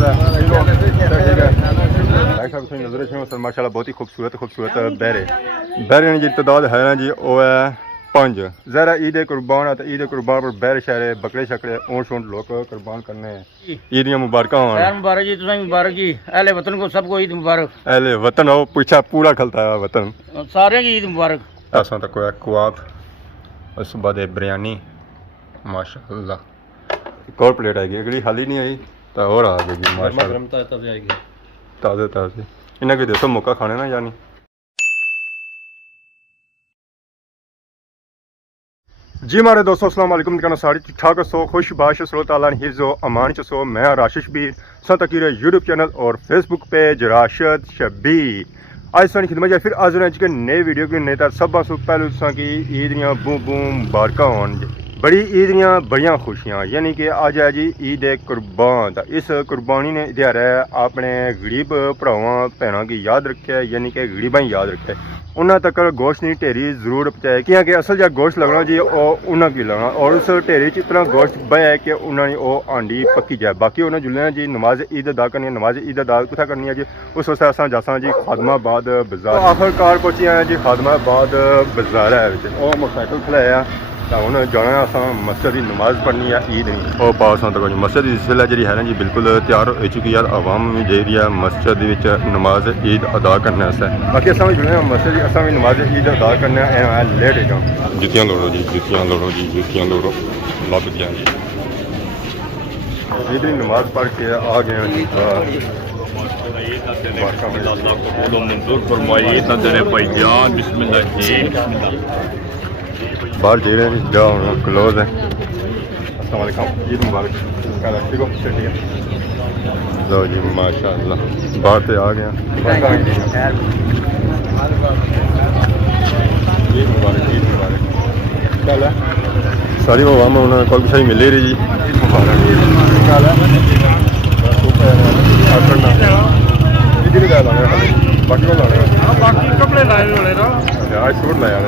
क्या नजर माशाल्लाह बहुत ही खूबसूरत बहरे की तादाद है ना जी वो है 5। जरा ईद कुर्बान है तो ईद कुर्बान पर बहरे शहरे बकरे शकरे ऊँट शूंट लोग कुर्बान करने हैं। ईद मुबारक मुबारक जी, तुझे मुबारक जी। अहले वतन को सबको ईद मुबारक। अहले वतन हो पीछा पूरा खलता है वतन सारे की ईद मुबारक। ऐसा तक है कुआब उस बाद बिरयानी माशाल्लाह एक और प्लेट आएगी अगली खाली नहीं आई तो और आ जाएगी माशाल्लाह ताज़े इन्हें भी दसो मौका खाने ना यानी। जी हमारे दोस्तों अस्सलाम वालेकुम कहना सारी ठीक ठाक सो खुश बाश सलो ताला हिज़ो अमान च सो मैं राशिश भी सतकीर यूट्यूब चैनल और फेसबुक पेज राशिद शबीर आज सारी खिदमत फिर आज के नए वीडियो के नेता सब सो पहले की ईद दियाँ बूम बूम मुबारक होन बड़ी ईद दियाँ बड़ियाँ खुशियाँ यानी कि अज है जी ईद कुर्बान। इस कुर्बानी ने दिहाड़ा अपने गरीब भरावां भैनों की याद रखे यानी कि गरीबा याद रखे उन्होंने तक गोश्त नहीं ढेरी जरूर पहुँचाए क्योंकि असल जहाँ गोश्त लगना जी उन्होंने की लगना और उस ढेरी इतना गोश्त बह कि उन्होंने आंडी पक्की जाए बाकी उन्हें जुलना जी नमाज ईद अदा करनी है। नमाज ईद अदा कुत्थै करनी है जी उस वास्ते अस जासा जी खादमाबाद बाजार आखिरकार पहुंचे आए जी खादमाबाद बाजार है मोटरसाइकिल खलाया हूँ जाना अस मस्जिद की नमाज पढ़नी है ईद नहीं और पास तक मस्जिद इस वे जी है ना जी बिल्कुल तैयार हो चुकी है आवाम भी जी है मस्जिद नमाज ईद अदा करने बाकी अस भी जुड़े मस्जिद अस भी नमाज ईद अदा करने लेट हो जुतियाँ लोड़ो जी जुतियाँ लोड़ो लभ गया जी ईद की नमाज पढ़ के आ गए बाहर जी रहे हैं जहाँ क्लोज है। अस्सलाम वालेकुम ईद मुबारक ठीक हो ठीक है लो जी माशाल्लाह बाहर से आ गया ईद मुबारक चल है सारी आवाम उन्होंने कोई कुछ मिले रही जी ईद मुबारक चल है बाकी को लाने बाकी कपड़े लाए होने ना आज सूट लाया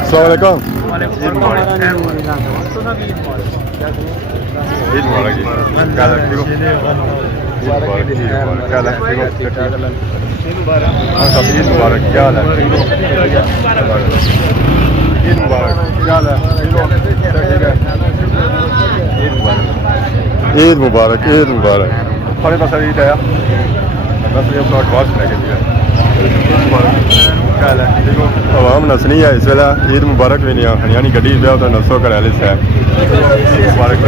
अस्सलाम वालेकुम ईद मुबारक जी क्या लगती हो क्या लगती हो ईद मुबारक क्या हाल है ईद मुबारक क्या हाल है ईद मुबारक थोड़े पास ईद आया बस ये एडवांस लेके दिया क्या है ठीक हो आवाम नसनी है इस वेला ईद मुबारक भी नहीं आखनी यानी गड्डी पे तो नसो कर वाले से मुबारक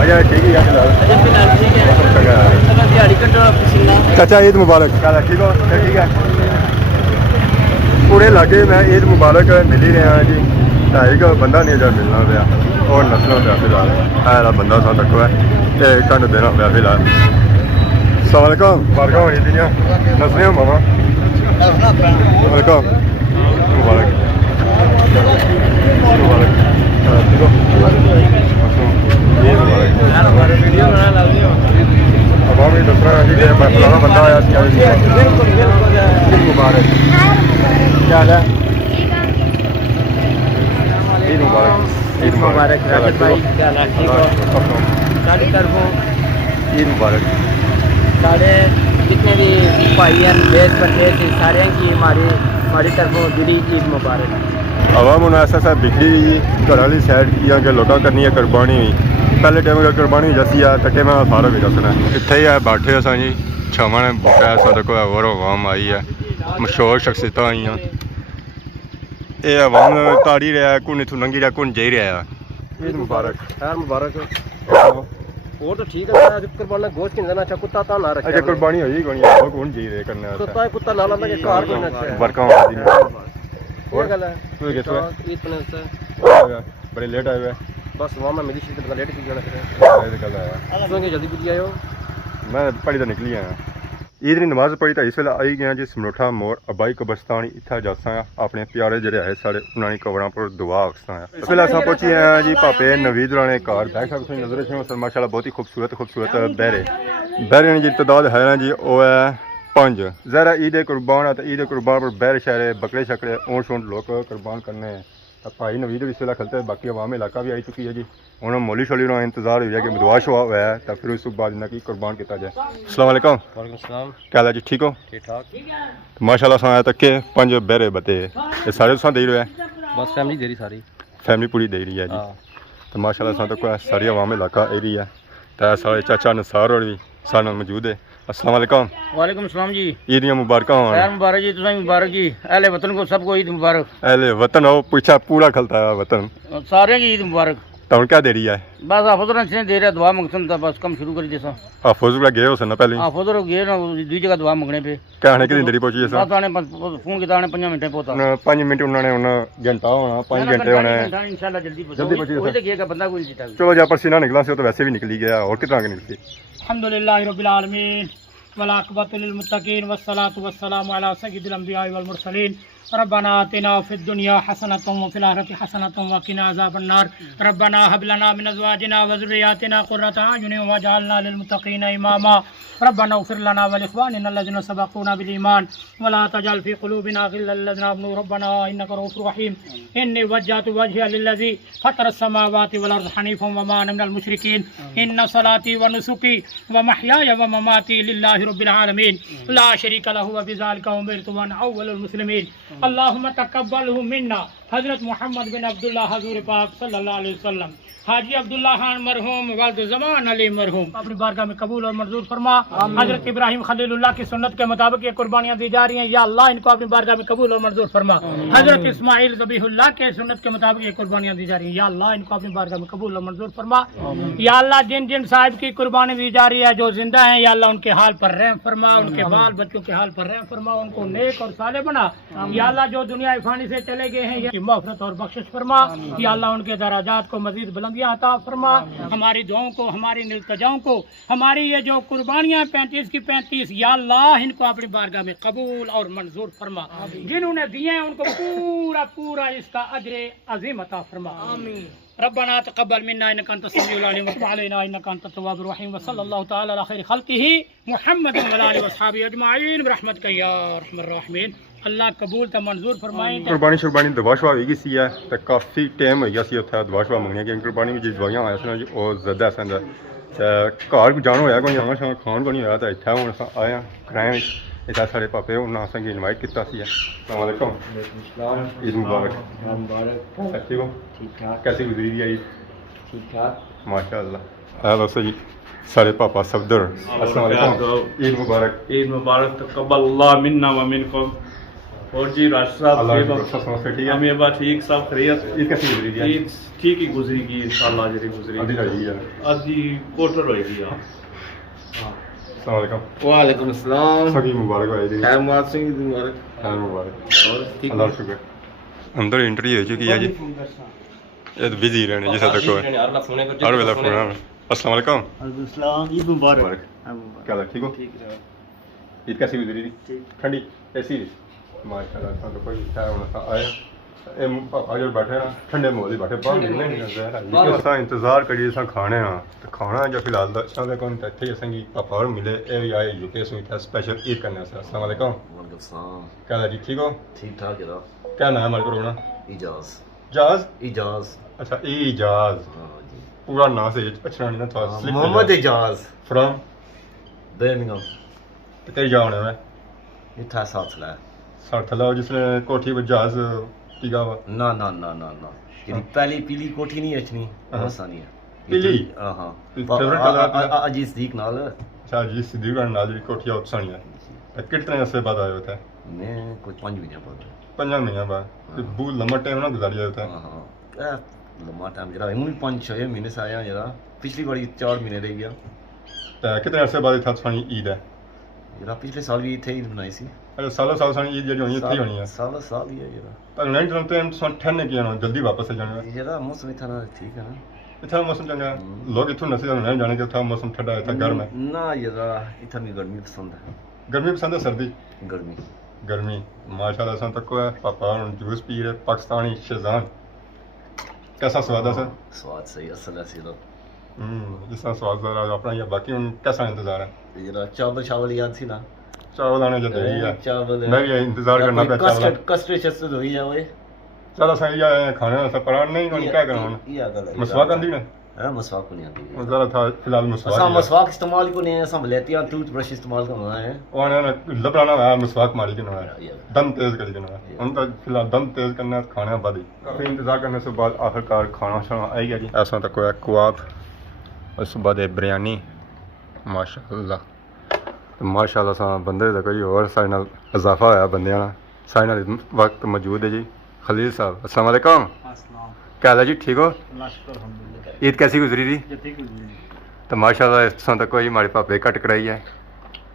अच्छा ठीक है चाचा ईद मुबारक क्या ठीक हो ठीक है पूरे लागे मैं ईद मुबारक मिल ही रहा जी ढाई का बंदा नहीं जब मिलना पाया और नसना पाया फिलहाल ऐसा बंदा सा तक है घंटे देना पाया फिलहाल सलामकुम मुबारक होनी दियाँ नसने मामा वेलकम मुबारक अवामी दसना जी मैं फलाना बंदा आया मुबारक क्या हाल है ईद मुबारक राशिद भाई साड़ी तरफों ईद मुबारक सारे जितने भी भाई हैं देश प्रदेश सारे की हमारी तरफों दिली ईद मुबारक। आवाम उन्हें ऐसा बिखरी घर वाली साइड की कि लोग करनी है कुर्बानी हुई पहले टाइम अगर कुर्बानी जैसी है तके मैं सारा भी दसना इतने ही है बैठे असा जी छवा ने बूटा ऐसा देखो और आवाम आई है मशहूर शख्सियत आई हैं ये आवाम ताड़ी रहा है कुन इतों लंघी रहा कुन जाई रहा है ईद मुबारक खैर मुबारक वो तो ठीक है कुर्बानी गोश्त नहीं देना अच्छा कुत्ता ता ना रखे अच्छा कुर्बानी होई कोनी वो कौन जी रहे करने कुत्ता ना लांदा के कार कोई ना वर्का हो दी और गल है तू कैसे ईद पने से बड़े लेट आए हुए बस वहां मैं मिली सी तो लेट की जाना फिर ये गल है तो जल्दी पूछ आयो मैं पढ़ी तो निकली आया ईद की नमाज पढ़ी तो इस वे आई गया जी समरोठा मोड़ अबाई कब्रस्तान इतना जासा अपने प्यारे जड़े है सारे उन्होंने कबरों पर दुआ आखसा इस वे अस पहुंची आए हैं जी पापे Naveed Rane car back side तुम नजर रखो माशाल्लाह बहुत ही खूबसूरत बहरे की तादाद है ना जी वो है 5। जरा ईद कुर्बान है तो ईद कुर्बान पर बहरे शहरे बकरे शकरे ऊँट शूंट लोग कुर्बान करने अब भाई नवीद इस वेला खलते बाकी अवाम इलाका भी आई चुकी है जी हूँ मोली शोली का इंतजार हो गया कि बदवाश हुआ है तो फिर उस बाद इन्हें की कुर्बान किया जाए। अस्सलाम वालेकुम। वालेकुम सलाम। क्या हाल है जी, ठीक हो? ठीक ठाक। माशाल्लाह सा तक के 5 बहरे बते ये सारे तुसा दे रहे हैं? बस फैमिली दे रही सारी फैमिली पूरी दे रही है जी। तो माशाल्लाह सा तक सारी अवाम इलाका एरिया तो सारे चाचा नसार और भी सारे मौजूद है। अस्सलाम वालेकुम। वालेकुम सलाम जी। ईद दी मुबारक हो। खैर मुबारक जी, तुसें मुबारक जी। अहले वतन को सबको ईद मुबारक। अहले वतन हो पीछा पूरा खलता है वतन सारे की ईद मुबारक। तो क्या दे रही है? बस हाफुजर ने दे रहा दुआ मंगसन था, बस कम शुरू कर दिया। हाफुज गए हो ना पहले? हाफुजर गए ना दूसरी जगह दुआ मंगने पे। क्या आने कितनी देरी पहुंची है? बस आने फोन किया आने 5 मिनट पहुंचा। 5 मिनट उन्होंने घंटा होना 5 घंटे होने इंशाल्लाह जल्दी जल्दी पहुंची। कोई तो गया बंदा कोई नहीं था। चलो जहाँ पसीना निकला से तो वैसे भी निकली गया और कितना निकली। अल्हम्दुलिल्लाह रब्बिल आलमीन वला अक़बतु लिल मुत्तक़ीन वस्सलातु वस्सलामु अला सय्यिदिल अंबिया'i वल मुरसलीन रब्बना आतिना फिद दुनिया हसनतम व फिल आखिरति हसनतम व क़िना अज़ाबन नार रब्बना हब लना मिन अज़वाजिना व ज़ुर्रिय्यातिना क़ुर्रता अयुनिन वजअलना लिल मुत्तक़ीना इमामा रब्बना इग़फ़िर लना व लिइख़वानिना अल्लज़ीना सबक़ूना बिल ईमान व ला तजअल फ़ी क़ुलूबिना ग़िल्लन लिल्लज़ीना आमनू रब्बना इन्नका रऊफ़ुर रहीम इन्नी वज्जहतु वजहिया लिल्लज़ी फ़तरा अस्समावाति वल अर्ज़ हनीफ़न व मा अना मिनल मुशरिकीन इन्न सलाती व नुसुकी व महयाया व ममाती लिल्लाहि रब्बिल आलमीन ला शरीका लहु व बिज़ालिका उमिरतु व अना अव्वलुल मुस्लिमीन अल्लाहुम्मा तक़ब्बलहु मिन्ना हज़रत मोहम्मद बिन अब्दुल्लाह हज़ूर पाक सल्लल्लाहु अलैहि वसल्लम हाजी अब्दुल्ला खान मरहूम वल्द ज़मान अली मरहूम अपनी बारगाह में कबूल और मंजूर फरमा। हज़रत इब्राहिम खलीलुल्लाह की सुन्नत के मुताबिक ये कुर्बानियाँ दी जा रही हैं, या अल्लाह इनको अपनी बारगाह में कबूल और मंजूर फरमा। हज़रत इस्माइल ज़बीहुल्लाह के सुन्नत के मुताबिक ये कुर्बानियाँ दी जा रही हैं, या अल्लाह इनको अपनी बारगाह में कबूल और मंजूर फरमा। या अल्लाह जिन जिन साहिब की कुर्बानी दी जा रही है जो जिंदा हैं, या अल्लाह उनके हाल पर रहम फरमा, उनके बाल बच्चों के हाल पर रहम फरमा, उनको नेक और साले बना। या अल्लाह जो दुनिया फानी से चले गए हैं या मग़फ़िरत और बख्शिश फरमा। या अल्लाह उनके दराजात को मज़ीद बुलंदियाँ अता फरमा। हमारी दुआओं को, हमारी इल्तिजाओं को, हमारी ये जो कुर्बानियाँ 35 की 35, या अल्लाह इनको अपनी बारगाह में कबूल और मंजूर फरमा। जिन्होंने दिए हैं उनको पूरा पूरा इसका अजर अज़ीम अता फरमा। रब्बना तक़ब्बल मिन्ना इन्नका अंतस समीउल अलीम व तुब अलैना इन्नका अंतत तव्वाबुर रहीम व सल्लल्लाहु तआला अला खैरि खल्क़िही मुहम्मदिन व आलिहि व अस्हाबिही अजमाईन बिरहमतिका या अरहमर राहिमीन। अल्लाह कबूल तो मंजूर फरमाए। कुर्बानी शुरबानी दवा शवा होगी सी है तो काफ़ी टाइम हो गया सी उत्थे दवा शवा मंगने की कुर्बानी में जिस दवाइयां आया सी जी और ज़्यादा सन घर जान होया कोई आना शाना खान को नहीं होया तो इत्थे हुण असां आए कराए इत्थे साढ़े पापे उन्हें असेंगी इनवाइट किया सी। अस्सलाम वालेकुम। ईद मुबारक। ठीक हो? ठीक ठाक। कैसी गुजरी दी ईद? ठीक ठाक माशाअल्लाह। हाँ दोस्तों जी सारे पापा सफदर। अस्सलाम वालेकुम। ईद मुबारक। ईद मुबारक तक़ब्बलल्लाहु मिन्ना व मिनकुम। और जी राष्ट्र साहब ठीक है? हमें बात ठीक सब खैरियत। ईद कैसी गुजरी दी? ईद ठीक ही गुजरी की इंशाअल्लाह जरी गुजरी अभी रही है आधी क्वार्टर होएगी। हां अस्सलाम वालेकुम। वालेकुम अस्सलाम। सभी मुबारक हो ईद खैर मुबारक सिंह मुबारक। खैर मुबारक और ठीक अल्लाह का शुक्र। अंदर एंट्री हो चुकी है जी, ये तो बिजी रहने जिस तक हो हर वेला फोन है। अस्सलाम वालेकुम। वालेकुम अस्सलाम। ईद मुबारक। क्या हाल, ठीक हो? ठीक है। ईद कैसी गुजरी थी? ठीक। ठंडी ऐसी माशाल्लाह तो कोई था उनका आया ए पापा जो बैठे ना ठंडे माहौल ही बैठे बाहर निकले नहीं नजर है असा इंतजार करिए असा खाने हां तो खाना जो फिलहाल दा शायद कोन इत्थे असेंगी पापा और मिले ए भी आए यूके से इत्थे स्पेशल ईद करने वास्ते। अस्सलाम वालेकुम। वालेकुम सलाम। क्या हाल जी, ठीक हो? ठीक ठाक जनाब। क्या नाम है हमारे को ना? इजाज। जाज। इजाज। अच्छा इजाज हाँ जी। पूरा नाम से अच्छा नहीं ना था मोहम्मद इजाज फ्रॉम बर्मिंघम। तो कई जाने में इतना साथ ला साथ ला जिसने कोठी पर जहाज टिका हुआ। ना ना ना ना ना तेरी पहली पीली कोठी नहीं अच्छी आसानी है पीली? हाँ फेवरेट कलर अजीज सदीक नाल। अच्छा जी सिद्दीक नाल जी कोठी उत्सानी है। कितने अरसे बाद आए होते हैं? मैं कोई 5 महीने बाद। 5 महीने बाद? बहुत लंबा टाइम ना गुजारिया होता है। हाँ हाँ लम्बा टाइम जरा हूँ 5-6 महीने से आया जरा पिछली बारी 4 महीने रह गया। तो कितने अरसे बाद इतना सानी ईद है? जरा पिछले साल भी इतने ईद बनाई सी। अच्छा सालों साल सानी ईद जो होनी इतनी होनी है? सालों साल ही है जरा। पर नहीं जानते हम सन ठंडे किया ना जल्दी वापस आ जाने जरा मौसम इतना ठीक है ना। इतना मौसम चंगा लोग इथों नसीब नहीं जाने के था मौसम ठंडा है था गर्म है ना जरा इतना गर्मी पसंद है। गर्मी पसंद है सर्दी? गर्मी। गर्मी माशाल्लाह सन तक है पापा जूस पी रहे पाकिस्तानी शेजान। कैसा स्वाद है सर? स्वाद सही असल है सीधा। जिस तरह स्वाद जरा अपना या बाकी उन कैसा इंतजार है? जरा चावल चावल याद सी ना। चावल आने जब रही है चावल मैं भी इंतजार करना पे चावल कस्टर्ड शस्टर्ड हो ही जावे। चलो सही है खाने वाला परान नहीं कौन क्या करूं ये गल है मसवाक आंदी ना हां मसवाक को नहीं आती जरा था फिलहाल मसवाक असा मसवाक इस्तेमाल को नहीं है हम लेते हैं टूथब्रश इस्तेमाल करना है और ना लबराना है मसवाक मारी के ना दम तेज कर देना हम तो फिलहाल दम तेज करना खाना बाद काफी इंतजार करने से बाद आखिरकार खाना शाना आई गया जी ऐसा तक कोई कबाब उस बाद बिरयानी माशाअल्लाह सा बंदे दा कोई और साडे नाल इजाफा होया बंदियां नाल साडे नाल वक्त मौजूद है जी खलील साहब अस्सलाम वालेकुम क्या हाल है जी ठीक हो ईद कैसी गुजरी थी तो माशाअल्लाह इस तक कोई हमारे पापे कट कराई है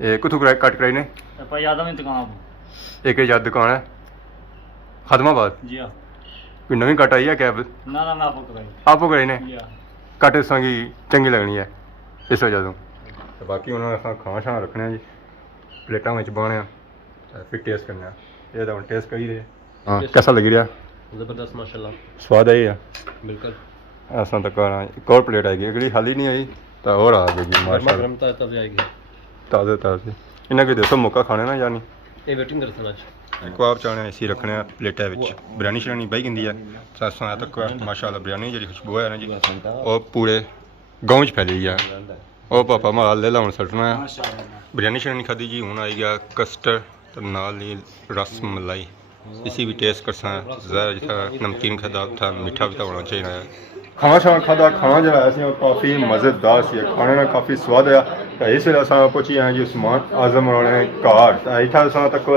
ये कुत्थों कट कराई ने एक याद दुकान है खदमाबाद जी हाँ कोई नवी कट आई है क्या ना आपको कराई ने कट इस की चंगी लगनी है इस वजह तो बाकी उन्होंने अस खाना शाना रखने जी प्लेटा में पाने फिर टेस्ट करने ये तो टेस्ट करी रहे हाँ कैसा लगी रहा जबरदस्त माशाल्लाह स्वाद आई है बिल्कुल ऐसा तो करना एक और प्लेट आएगी अगली खाली नहीं आई तो और आ जाएगी माशाल्लाह आएगी ताज़े ताज़े इन्हें कोई दसो मौका खाने ना यानी ये वेटिंग करते हैं कबाब चाने इसी रखने प्लेटा बिरयानी शरानी बही गई है असा तक माशाल्लाह बिरयानी जी खुशबू है ना जी और पूरे गाँव च फैली है ਉਹ ਪਾਪਾ ਮਾਲ ਲੈ ਲਾਉਣ ਸੱਟਣਾ ਆ ਬਿਰਿਆਨੀ ਸ਼ਰਾਨੀ ਖਾਦੀ ਜੀ ਹੁਣ ਆਈ ਗਿਆ ਕਸਟਰਡ ਤੇ ਨਾਲ ਹੀ ਰਸ ਮਲਾਈ इसी भी टेस्ट कर ज़रा जितना नमकीन खादा था मीठा भी तो होना चाहिए है खाना शाना खादा खाना जो है काफ़ी मज़ेदार सी खाने में काफ़ी स्वाद है तो इस वे अस पहुंची आए जी उस्मान आजम होने घर इतना असा तक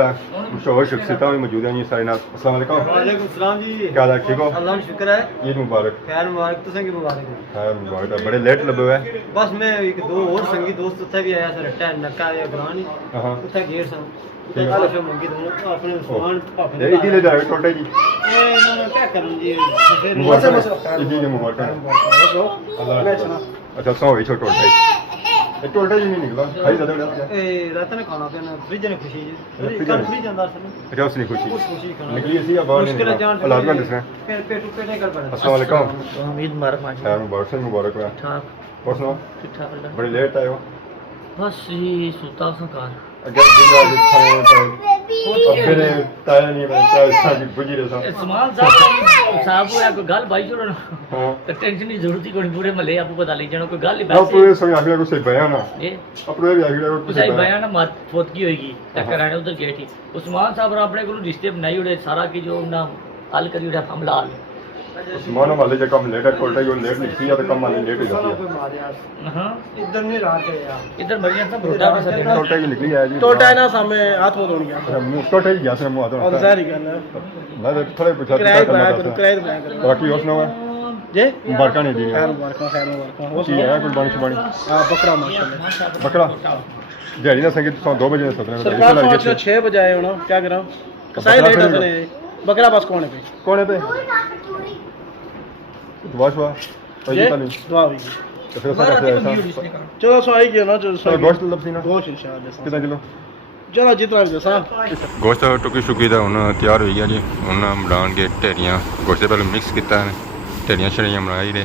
मशहूर शख्सियत भी मौजूद हैं जी सारे नाल अस्सलाम वालेकुम वालेकुम सलाम जी क्या हाल है ठीक हो अल्लाह का शुक्र है ईद मुबारक खैर मुबारक तुसें की मुबारक हो खैर मुबारक बड़े लेट लगे हुए बस मैं एक दो और संगी दोस्त उत्थे भी आया सर रट्टा नक्का या ग्रानी हाँ उत्थे गेर सन ठीक है। उत्थे मंगी दो अपने उस्मान पापे ये इधर ले जाए टोटे जी इन्होंने क्या करन जी फिर मुबारक जी मुबारक अच्छा सौ ही छोटो टोटे ये टोटे जी नहीं निकला खाई ज्यादा ए रात ने खाना पीना फ्रिज ने खुशी जी कल फ्रिज अंदर सन अच्छा उसने खुशी उस खुशी खाना निकली ऐसी या बाहर मुश्किल है जान अल्लाह का दिसना फिर पेट निकल पड़ा अस्सलाम वालेकुम ईद मुबारक माशा खैर मुबारक से मुबारक हो ठीक और सुनाओ ठीक ठाक बड़े लेट आए हो बस ये सुता सकार अगर जिंदा आज खाए तो अब फिर ताया नहीं बनता साडी बुझी रे सा समान साहब को कोई गल भाई छोड़ो ना हां तो टेंशन की जरूरत ही कोई पूरे मले आपको पता लग जाना कोई गल ही ना पूरे समय आखिर को सही बयान ना ये अपने भी आखिर को सही बयान ना मत फोत की होगी टक्कर आने उधर गए थी उस्मान साहब अपने को रिश्ते बनाई उड़े सारा की जो ना हल करी उड़े हमला मानो वाले जो कम लेट है कोल्टा जो लेट लिखी है तो कम वाले लेट हो जाती है हां इधर नहीं रात है यार इधर बढ़िया सब रोटा भी सब कोल्टा की निकली है जी टोटा है ना सामने हाथ वो धोनी गया मुंह कोल्टा ही गया से मुंह हाथ और सारी गल है मैं तो थोड़े पूछा किराए बनाया बाकी और सुनाओ जे मुबारक नहीं दी खैर मुबारक वो ठीक है कुर्बानी शुबानी हां बकरा माशाल्लाह बकरा दिहाड़ी ना संगीत 2 बजे सत्रह सरकार 6 बजे आए होना क्या करा कसाई लेट है बकरा बस कोने पे वाश वाह ये दुआ हुई तो फिर सारा चलो सो आई गया ना जो गोश्त लपसी ना गोश्त इंशाल्लाह कितना किलो चलो जितना भी दसा गोश्त टुकी शुकी का हूँ तैयार हो गया जी हूँ बनान के ढेरियाँ गोश्त पहले मिक्स किया ढेरियां शड़ियाँ बनाई दे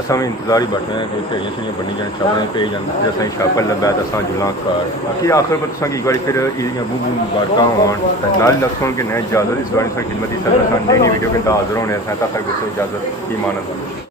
असा भी इंतजार ही बैठे हैं कि ढेरियां शड़ियाँ बनी जाए छापने पे जाए जैसा ही छापन लगा तो असा जुला घर बाकी आखिर पर तुसा की बारी फिर ईदियाँ बू बू मुबारक होन नाल दसों कि नए इजाजत इस बारी खिदमत ही सर नहीं वीडियो के हाजिर होने तक इजाजत की मानत